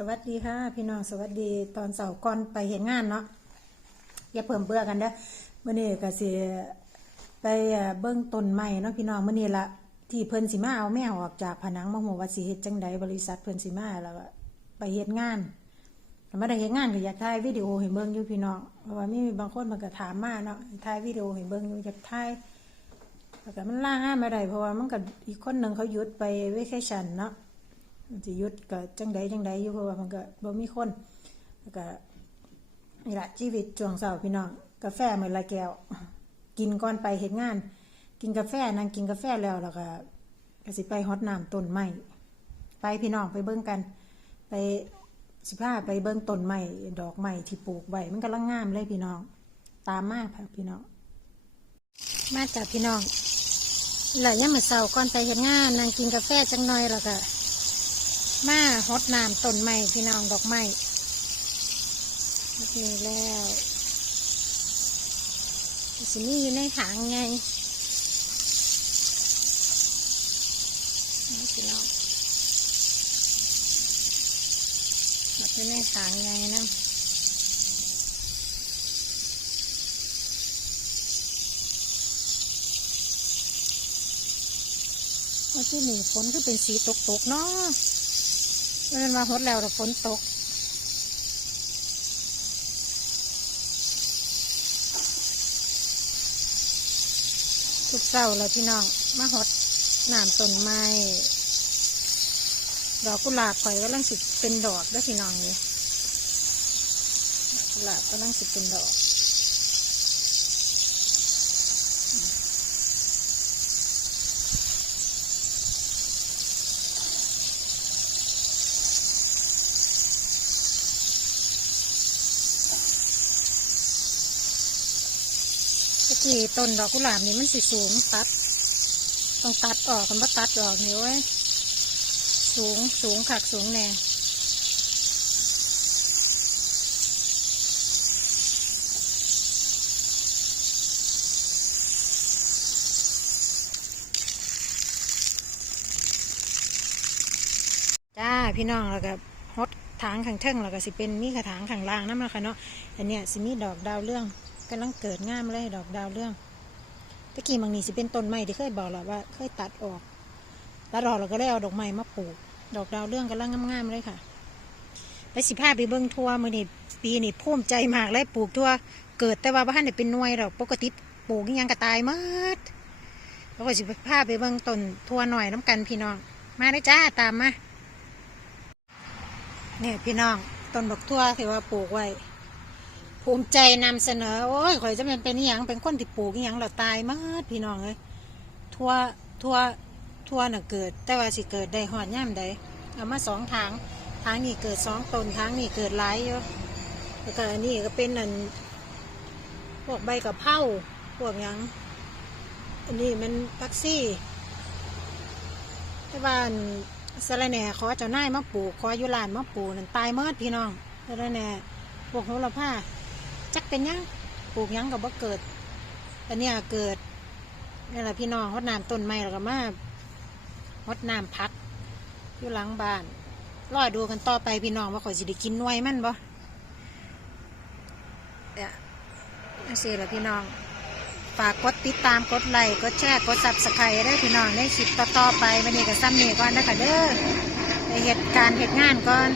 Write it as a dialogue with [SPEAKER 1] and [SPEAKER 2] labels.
[SPEAKER 1] สวัสดีค่ะ พี่น้องสวัสดีตอนเสาร์ก่อนไปเห็นงานเนาะอย่าเพิ่มเบื่อกันเด้อมื่อนี้ก็สิไปเบิ้งต้นไม้เนาะพี่น้องมื่อนี้ละที่เพิ่นสิมาเอาแมวออกจากผนังมะฮูว่าสิเฮ็ดจังใดบริษัทเพิ่นสิมาแล้วไปเฮ็ดงานถ้าไม่ได้เฮ็ดงานก็อยากถ่ายวิดีโอให้เบิ่งอยู่พี่น้องเพราะว่ามีบางคนมันก็ถามมาเนาะถ่ายวิดีโอให้เบิ่งอยู่อยากถ่ายแล้วก็มันล่างห้ามไม่ได้เพราะว่ามันก็อีกคนหนึ่งเขาหยุดไปเวเคชั่นเนาะ มันจะยุดก็จังใดจังใดอยู่เพราะว่ามันก็บ่มีคนแล้วก็นี่แหละชีวิตช่วงเช้าพี่น้องกาแฟมื้อละแก้ว กินก่อนไปเฮ็ดงาน กินกาแฟนั่งกินกาแฟแล้วแล้วก็ก็สิไปฮอดน้ำต้นไม้ไปพี่น้องไปเบิ่งกัน ไปสิพาไปเบิ่งต้นไม้ดอกไม้ที่ปลูกไว้มันกำลังงามเลยพี่น้อง ตามมาค่ะพี่น้อง มาจากพี่น้องแล้วยังมาเสาก่อนไปเห็นงานนางกินกาแฟจังหน่อยแล้วก็ มาฮดน้ำต้นไม้พี่น้องดอกไม้นี่แล้วสิมีอยู่ในถังไงพี่น้องมดอยู่ในถังไงนะว่าที่นี่ฝนคือเป็นสีตกๆเนาะ เมื่อมาฮดแล้วแต่ฝนตกทุกเศร้าเลยพี่น้องมาฮดน้ำต้นไม้ดอกกุหลาบข่อยก็ลังสิเป็นดอกด้วยพี่น้องเลยกุหลาบก็ลังสิเป็นดอก กี้ต้นดอกกุหลาบนี่มันสิสูงตัด ต้องตัดออกกันว่าตัดออกนี่เว้ยสูงสูงขักสูงแน่จ้าพี่น้องแล้วก็ฮดถางข้างเทิงแล้วก็สิเป็นมีกระถางข้างล่างนั่นแหละค่ะเนาะอันเนี้ยสิมีดอกดาวเรื่อง กำลังเกิดงามเลยดอกดาวเรื่องตะกี้บางนี่สิเป็นต้นไม้ที่เคยบอกเราว่า เคยตัดออกตัดออกเราก็ได้เอาดอกไม้มาปลูก ดอกดาวเรื่องกำลังงามๆเลยค่ะ ไปสิพาไปเบิ้งทัวมือนี่ปีนี่ภูมิใจมากเลยปลูกทัวเกิดแต่ว่าบ้านเนี่ยเป็นหน่วยดอกปกติปลูกยังก็ตายหมดแล้วก็สิพาไปเบิ้งต้นทัวหน่อยน้ำกันพี่น้อง มาเลยจ้าตามมาเนี่ยพี่น้องต้นบักทัวที่ว่าปลูกไว้ ภูมิใจนำเสนอ โอ้ยข่อยจะเป็นเป็นอหยังเป็นคนที่ปลูกอหยังเราตายหมดพี่น้องเลยทั่วทั่วทั่วน่ะเกิด แต่ว่าสิเกิดได้หอดย่ามใดเอามาสองทางทางนี้เกิดสองตนทางนี้เกิดหลายอยู่แล้วก็อันนี้ก็เป็นอันพวกใบกะเพราพวกหยังอันนี้มันพักซี่ แต่ว่าอันสะระแหน่ขอเจ้านายมาปลูกขออยุลานมาปลูกนั่นตายเมดพี่น้องสะระแหน่พวกโหระพา จักเป็นยังปลูกยังกับบ่เกิดอันนี้เกิดนี่แหละพี่น้องฮดน้ำต้นไม้แล้วก็มาฮดน้ำพักอยู่หลังบ้านรอดูกันต่อไปพี่น้องว่าข่อยสิได้กินน่วยมันบ่เนี่ยนั่นสิละพี่น้องฝากกดติดตามกดไลค์กดแชร์กดซับสไครต์ได้พี่น้องได้คลิปต่อๆไปวันนี้ก็ซ้ำนี่ก่อนนะคะเด้อไปเหตุการณ์เหตุงานก่อน